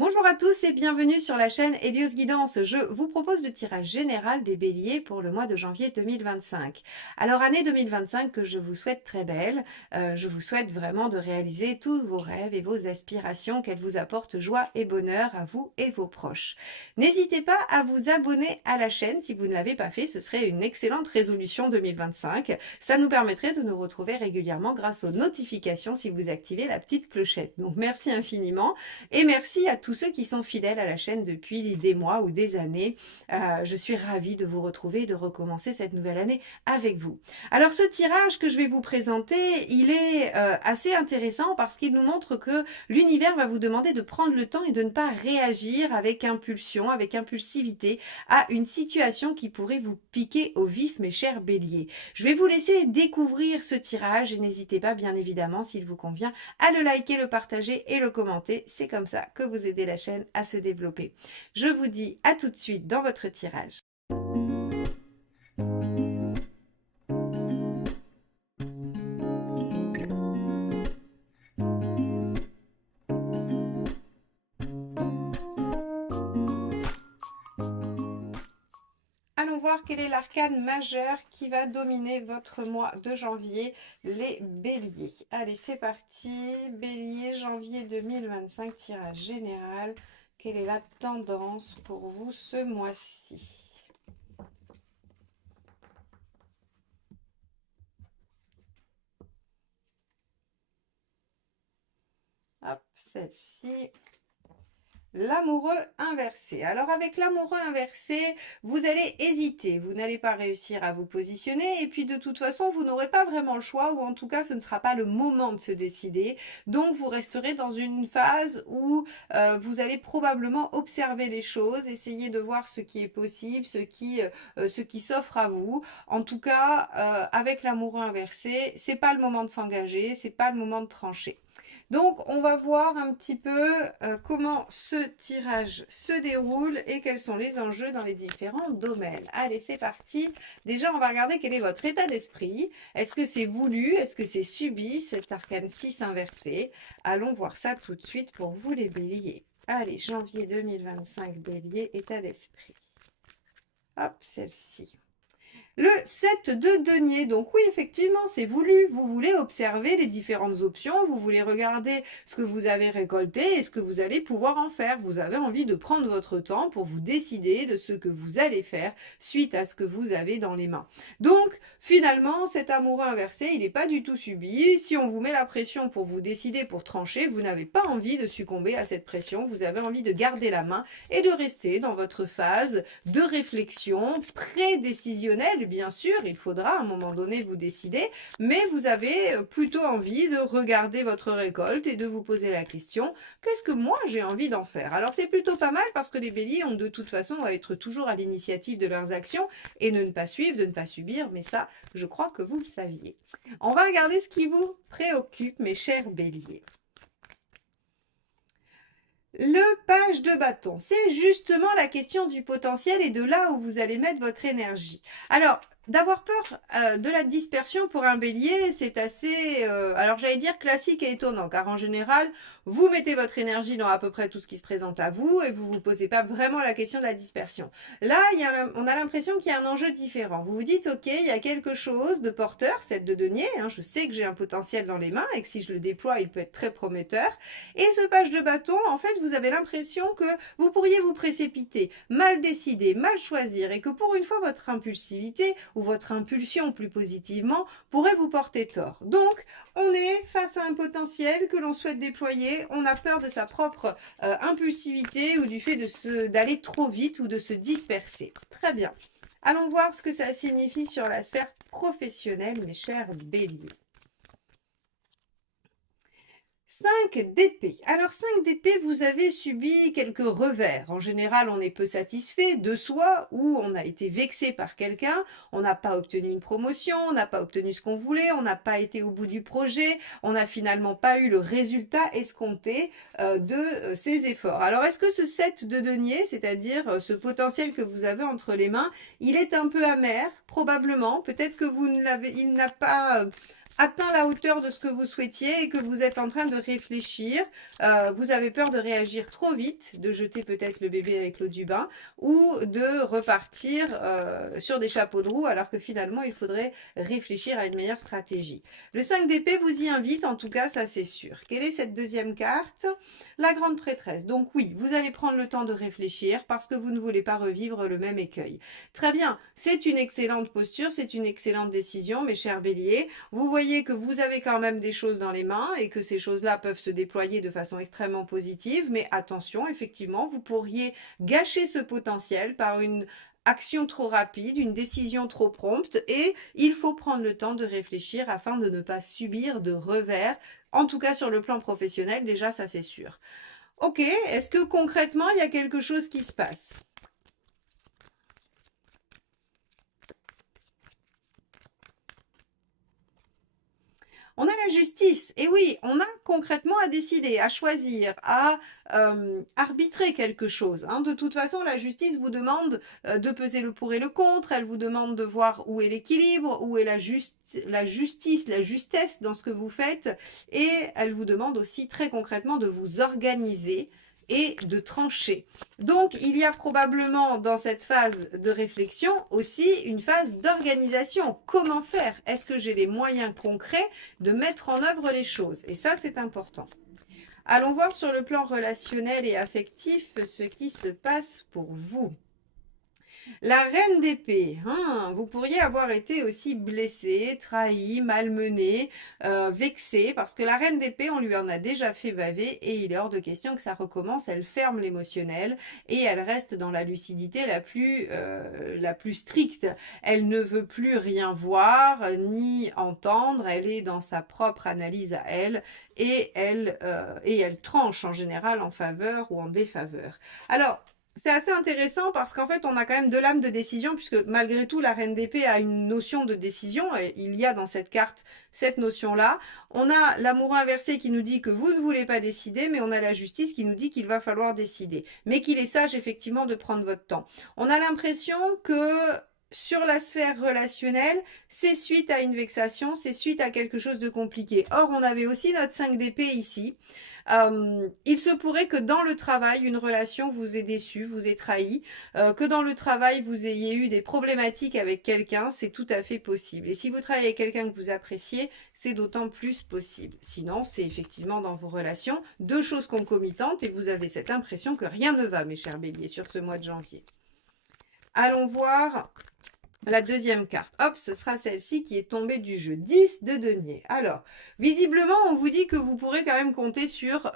Bonjour à tous et bienvenue sur la chaîne Hélios Guidance. Je vous propose le tirage général des béliers pour le mois de janvier 2025. Alors année 2025 que je vous souhaite très belle, je vous souhaite vraiment de réaliser tous vos rêves et vos aspirations, qu'elles vous apportent joie et bonheur à vous et vos proches. N'hésitez pas à vous abonner à la chaîne si vous ne l'avez pas fait, ce serait une excellente résolution 2025. Ça nous permettrait de nous retrouver régulièrement grâce aux notifications si vous activez la petite clochette. Donc merci infiniment. Et merci à tous ceux qui sont fidèles à la chaîne depuis des mois ou des années. Je suis ravie de vous retrouver et de recommencer cette nouvelle année avec vous. Alors ce tirage que je vais vous présenter, il est assez intéressant parce qu'il nous montre que l'univers va vous demander de prendre le temps et de ne pas réagir avec impulsion, avec impulsivité à une situation qui pourrait vous piquer au vif, mes chers béliers. Je vais vous laisser découvrir ce tirage et n'hésitez pas, bien évidemment, s'il vous convient, à le liker, le partager et le commenter. C'est comme ça que vous aidez la chaîne à se développer. Je vous dis à tout de suite dans votre tirage. Allons voir quel est l'arcane majeur qui va dominer votre mois de janvier, les béliers. Allez, c'est parti. Bélier, janvier 2025, tirage général. Quelle est la tendance pour vous ce mois-ci? Hop, celle-ci. L'amoureux inversé. Alors avec l'amoureux inversé, vous allez hésiter, vous n'allez pas réussir à vous positionner et puis de toute façon, vous n'aurez pas vraiment le choix ou en tout cas, ce ne sera pas le moment de se décider. Donc vous resterez dans une phase où vous allez probablement observer les choses, essayer de voir ce qui est possible, ce qui s'offre à vous. En tout cas, avec l'amoureux inversé, c'est pas le moment de s'engager, c'est pas le moment de trancher. Donc, on va voir un petit peu comment ce tirage se déroule et quels sont les enjeux dans les différents domaines. Allez, c'est parti. Déjà, on va regarder quel est votre état d'esprit. Est-ce que c'est voulu? Est-ce que c'est subi, cet arcane 6 inversé? Allons voir ça tout de suite pour vous les béliers. Allez, janvier 2025, bélier, état d'esprit. Hop, celle-ci. Le 7 de denier, donc oui, effectivement, c'est voulu. Vous voulez observer les différentes options, vous voulez regarder ce que vous avez récolté et ce que vous allez pouvoir en faire. Vous avez envie de prendre votre temps pour vous décider de ce que vous allez faire suite à ce que vous avez dans les mains. Donc, finalement, cet amoureux inversé, il n'est pas du tout subi. Si on vous met la pression pour vous décider, pour trancher, vous n'avez pas envie de succomber à cette pression. Vous avez envie de garder la main et de rester dans votre phase de réflexion pré-décisionnelle. Bien sûr, il faudra à un moment donné vous décider, mais vous avez plutôt envie de regarder votre récolte et de vous poser la question, qu'est-ce que moi j'ai envie d'en faire? Alors c'est plutôt pas mal parce que les béliers ont de toute façon à être toujours à l'initiative de leurs actions et de ne pas suivre, de ne pas subir, mais ça, je crois que vous le saviez. On va regarder ce qui vous préoccupe, mes chers béliers. Le page de bâton, c'est justement la question du potentiel et de là où vous allez mettre votre énergie. Alors, d'avoir peur de la dispersion pour un bélier, c'est assez, alors j'allais dire classique et étonnant, car en général, vous mettez votre énergie dans à peu près tout ce qui se présente à vous et vous ne vous posez pas vraiment la question de la dispersion. Là, on a l'impression qu'il y a un enjeu différent. Vous vous dites, ok, il y a quelque chose de porteur, 7 de denier, hein, je sais que j'ai un potentiel dans les mains et que si je le déploie, il peut être très prometteur. Et ce page de bâton, en fait, vous avez l'impression que vous pourriez vous précipiter, mal décider, mal choisir et que pour une fois, votre impulsivité ou votre impulsion plus positivement pourrait vous porter tort. Donc, on est face à un potentiel que l'on souhaite déployer, on a peur de sa propre impulsivité ou du fait d'aller trop vite ou de se disperser. Très bien. Allons voir ce que ça signifie sur la sphère professionnelle, mes chers béliers. 5 d'épée. Alors 5 d'épée, vous avez subi quelques revers. En général, on est peu satisfait de soi ou on a été vexé par quelqu'un, on n'a pas obtenu une promotion, on n'a pas obtenu ce qu'on voulait, on n'a pas été au bout du projet, on n'a finalement pas eu le résultat escompté de ses efforts. Alors est-ce que ce 7 de denier, c'est-à-dire ce potentiel que vous avez entre les mains, il est un peu amer? Probablement. Peut-être que il n'a pas atteint la hauteur de ce que vous souhaitiez et que vous êtes en train de réfléchir. Vous avez peur de réagir trop vite, de jeter peut-être le bébé avec l'eau du bain ou de repartir sur des chapeaux de roue alors que finalement il faudrait réfléchir à une meilleure stratégie. Le 5 d'épée vous y invite, en tout cas ça c'est sûr. Quelle est cette deuxième carte? La grande prêtresse. Donc oui, vous allez prendre le temps de réfléchir parce que vous ne voulez pas revivre le même écueil. Très bien, c'est une excellente posture, c'est une excellente décision mes chers béliers. Vous voyez que vous avez quand même des choses dans les mains et que ces choses-là peuvent se déployer de façon extrêmement positive, mais attention, effectivement, vous pourriez gâcher ce potentiel par une action trop rapide, une décision trop prompte et il faut prendre le temps de réfléchir afin de ne pas subir de revers, en tout cas sur le plan professionnel, déjà ça c'est sûr. Ok, est-ce que concrètement il y a quelque chose qui se passe? On a la justice, et oui, on a concrètement à décider, à choisir, à arbitrer quelque chose. Hein. De toute façon, la justice vous demande de peser le pour et le contre, elle vous demande de voir où est l'équilibre, où est la justice, la justesse dans ce que vous faites, et elle vous demande aussi très concrètement de vous organiser et de trancher. Donc, il y a probablement dans cette phase de réflexion aussi une phase d'organisation. Comment faire? Est-ce que j'ai les moyens concrets de mettre en œuvre les choses? Et ça, c'est important. Allons voir sur le plan relationnel et affectif ce qui se passe pour vous. La reine d'épée, hein, vous pourriez avoir été aussi blessé, trahi, malmené, vexé, parce que la reine d'épée, on lui en a déjà fait baver et il est hors de question que ça recommence. Elle ferme l'émotionnel et elle reste dans la lucidité la plus stricte. Elle ne veut plus rien voir ni entendre, elle est dans sa propre analyse à elle et elle tranche en général en faveur ou en défaveur. Alors, c'est assez intéressant parce qu'en fait, on a quand même de l'âme de décision puisque malgré tout, la reine d'épée a une notion de décision et il y a dans cette carte cette notion-là. On a l'amour inversé qui nous dit que vous ne voulez pas décider, mais on a la justice qui nous dit qu'il va falloir décider. Mais qu'il est sage effectivement de prendre votre temps. On a l'impression que sur la sphère relationnelle, c'est suite à une vexation, c'est suite à quelque chose de compliqué. Or, on avait aussi notre 5 d'épée ici. Il se pourrait que dans le travail, une relation vous ait déçu, vous ait trahi, que dans le travail, vous ayez eu des problématiques avec quelqu'un, c'est tout à fait possible. Et si vous travaillez avec quelqu'un que vous appréciez, c'est d'autant plus possible. Sinon, c'est effectivement dans vos relations deux choses concomitantes et vous avez cette impression que rien ne va, mes chers béliers, sur ce mois de janvier. Allons voir la deuxième carte. Hop, ce sera celle-ci qui est tombée du jeu. 10 de denier. Alors, visiblement, on vous dit que vous pourrez quand même compter sur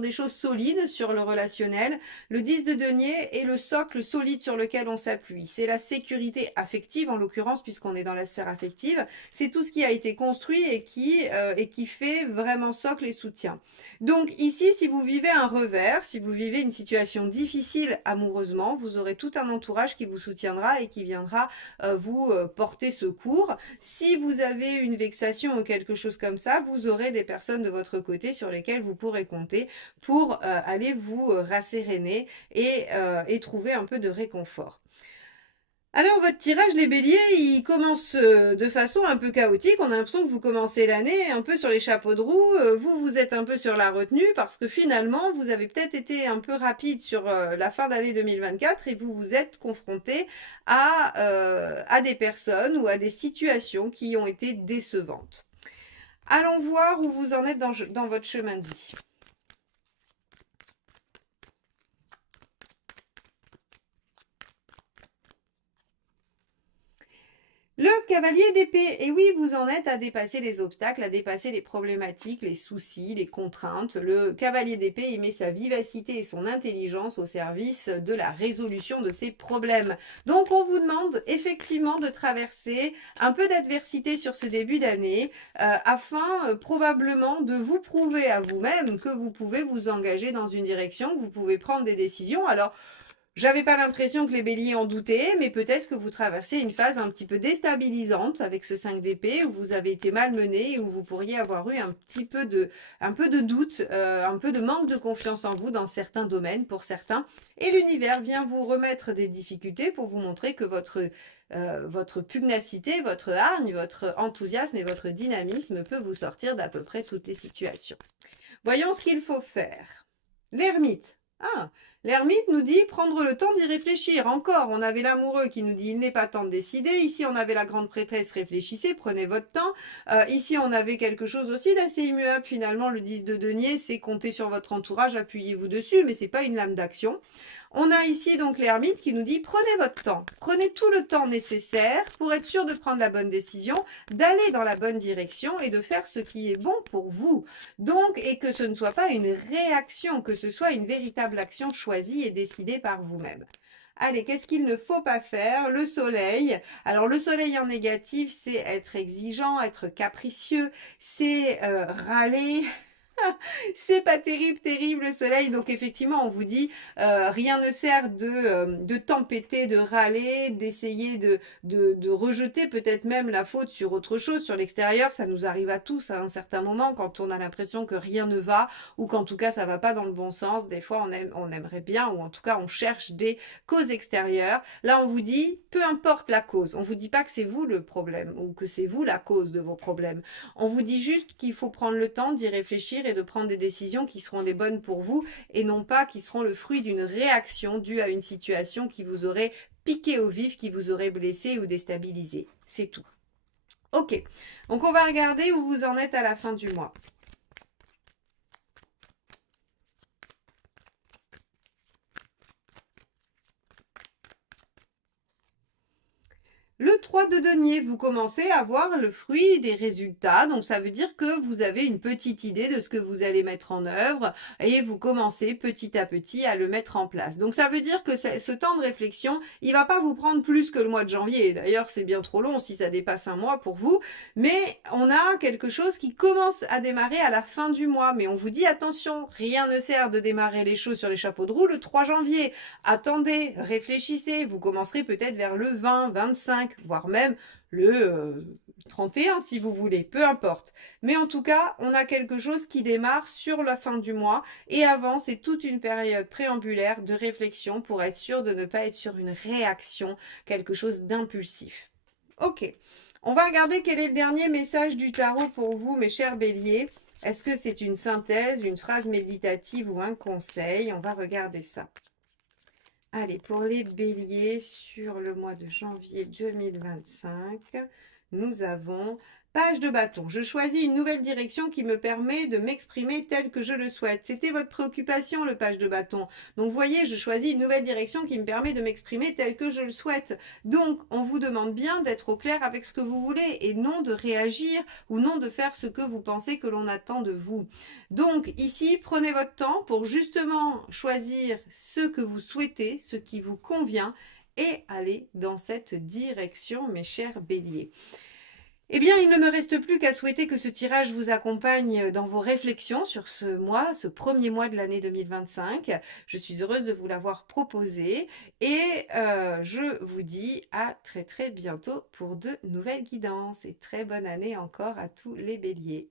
des choses solides, sur le relationnel. Le 10 de denier est le socle solide sur lequel on s'appuie. C'est la sécurité affective, en l'occurrence, puisqu'on est dans la sphère affective. C'est tout ce qui a été construit et qui fait vraiment socle et soutien. Donc ici, si vous vivez un revers, si vous vivez une situation difficile amoureusement, vous aurez tout un entourage qui vous soutiendra et qui viendra vous porter secours. Si vous avez une vexation ou quelque chose comme ça, vous aurez des personnes de votre côté sur lesquelles vous pourrez compter pour aller vous rasséréner et trouver un peu de réconfort. Alors votre tirage les béliers, il commence de façon un peu chaotique, on a l'impression que vous commencez l'année un peu sur les chapeaux de roue, vous êtes un peu sur la retenue parce que finalement vous avez peut-être été un peu rapide sur la fin d'année 2024 et vous vous êtes confronté à des personnes ou à des situations qui ont été décevantes. Allons voir où vous en êtes dans votre chemin de vie. Le cavalier d'épée, et oui, vous en êtes à dépasser les obstacles, à dépasser les problématiques, les soucis, les contraintes. Le cavalier d'épée, il met sa vivacité et son intelligence au service de la résolution de ses problèmes. Donc, on vous demande effectivement de traverser un peu d'adversité sur ce début d'année afin probablement de vous prouver à vous-même que vous pouvez vous engager dans une direction, que vous pouvez prendre des décisions. Alors, j'avais pas l'impression que les béliers en doutaient, mais peut-être que vous traversez une phase un petit peu déstabilisante avec ce 5 d'épée, où vous avez été malmené, et où vous pourriez avoir eu un peu de doute, un peu de manque de confiance en vous dans certains domaines, pour certains. Et l'univers vient vous remettre des difficultés pour vous montrer que votre votre pugnacité, votre hargne, votre enthousiasme et votre dynamisme peut vous sortir d'à peu près toutes les situations. Voyons ce qu'il faut faire. L'ermite. Ah, l'ermite nous dit prendre le temps d'y réfléchir. Encore, on avait l'amoureux qui nous dit il n'est pas temps de décider. Ici, on avait la grande prêtresse, réfléchissez, prenez votre temps. Ici, on avait quelque chose aussi d'assez immuable. Finalement, le 10 de denier, c'est compter sur votre entourage, appuyez-vous dessus, mais c'est pas une lame d'action. On a ici donc l'ermite qui nous dit prenez votre temps, prenez tout le temps nécessaire pour être sûr de prendre la bonne décision, d'aller dans la bonne direction et de faire ce qui est bon pour vous. Donc, et que ce ne soit pas une réaction, que ce soit une véritable action choisie et décidée par vous-même. Allez, qu'est-ce qu'il ne faut pas faire? Le soleil. Alors, le soleil en négatif, c'est être exigeant, être capricieux, c'est râler. C'est pas terrible, terrible le soleil. Donc effectivement, on vous dit, rien ne sert de tempêter, de râler, d'essayer de rejeter peut-être même la faute sur autre chose, sur l'extérieur. Ça nous arrive à tous à un certain moment quand on a l'impression que rien ne va ou qu'en tout cas ça va pas dans le bon sens. Des fois, on aimerait bien ou en tout cas on cherche des causes extérieures. Là, on vous dit, peu importe la cause. On vous dit pas que c'est vous le problème ou que c'est vous la cause de vos problèmes. On vous dit juste qu'il faut prendre le temps d'y réfléchir et de prendre des décisions qui seront les bonnes pour vous et non pas qui seront le fruit d'une réaction due à une situation qui vous aurait piqué au vif, qui vous aurait blessé ou déstabilisé. C'est tout. Ok, donc on va regarder où vous en êtes à la fin du mois. Le 3 de denier, vous commencez à voir le fruit des résultats. Donc, ça veut dire que vous avez une petite idée de ce que vous allez mettre en œuvre et vous commencez petit à petit à le mettre en place. Donc, ça veut dire que ce temps de réflexion, il va pas vous prendre plus que le mois de janvier. D'ailleurs, c'est bien trop long si ça dépasse un mois pour vous. Mais on a quelque chose qui commence à démarrer à la fin du mois. Mais on vous dit attention, rien ne sert de démarrer les choses sur les chapeaux de roue le 3 janvier. Attendez, réfléchissez. Vous commencerez peut-être vers le 20, 25, voire même le 31 si vous voulez, peu importe. Mais en tout cas, on a quelque chose qui démarre sur la fin du mois et avant, c'est toute une période préambulaire de réflexion pour être sûr de ne pas être sur une réaction, quelque chose d'impulsif. Ok, on va regarder quel est le dernier message du tarot pour vous, mes chers béliers. Est-ce que c'est une synthèse, une phrase méditative ou un conseil? On va regarder ça. Allez, pour les béliers, sur le mois de janvier 2025, nous avons page de bâton. Je choisis une nouvelle direction qui me permet de m'exprimer tel que je le souhaite. C'était votre préoccupation, le page de bâton. Donc, vous voyez, je choisis une nouvelle direction qui me permet de m'exprimer tel que je le souhaite. Donc, on vous demande bien d'être au clair avec ce que vous voulez et non de réagir ou non de faire ce que vous pensez que l'on attend de vous. Donc, ici, prenez votre temps pour justement choisir ce que vous souhaitez, ce qui vous convient et aller dans cette direction, mes chers béliers. Eh bien, il ne me reste plus qu'à souhaiter que ce tirage vous accompagne dans vos réflexions sur ce mois, ce premier mois de l'année 2025. Je suis heureuse de vous l'avoir proposé et je vous dis à très très bientôt pour de nouvelles guidances et très bonne année encore à tous les béliers.